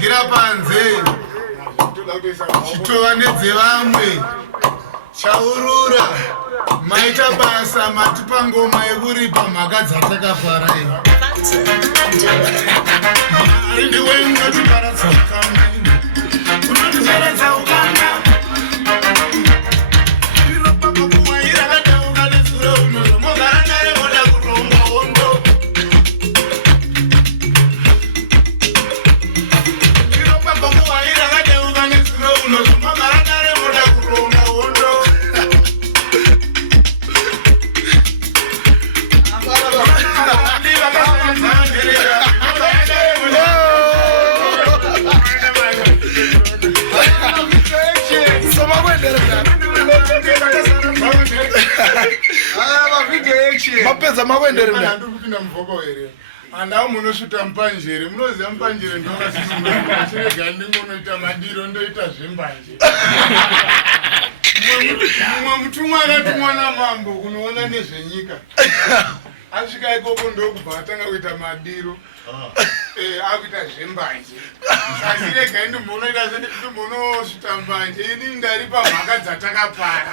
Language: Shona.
Utadyira panze. Chitova nedzevamwe. Chaurura. Maita basa matipa ngoma yekuripa mhaka dzatakafara iyi. Ndiwe unotiparadza ukama. Unotiparadza ukama. Mapedza makwendere mna. Ndikupinda muvhoko here. Andawo munosvita mupanjere. Munoziva mupanjere ndokasirega ndingonoita madiro ndoita zvembanje. Mumwe mutumwa akatumwa namambo kunoona nezvenyika. Asvika ikoko ndokubva atanga kuita madiro. Akuita zvembanje. Asirega ndimbonosvita mbanje. Ini ndari pamhaka dzatakapara.